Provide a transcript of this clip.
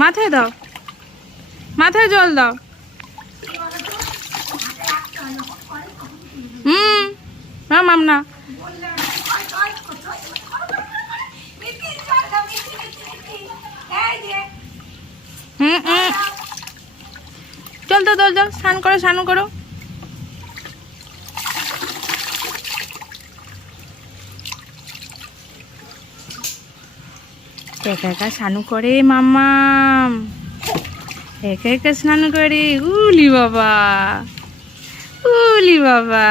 মাথায় দাও, মাথায় জল দাও। মাম না, চল তো দল যাও, স্নান করো, স্নান করো। একা একা স্নান করে মাম্মাম, একা একা স্নান করে। উলি বাবা, উলি বাবা।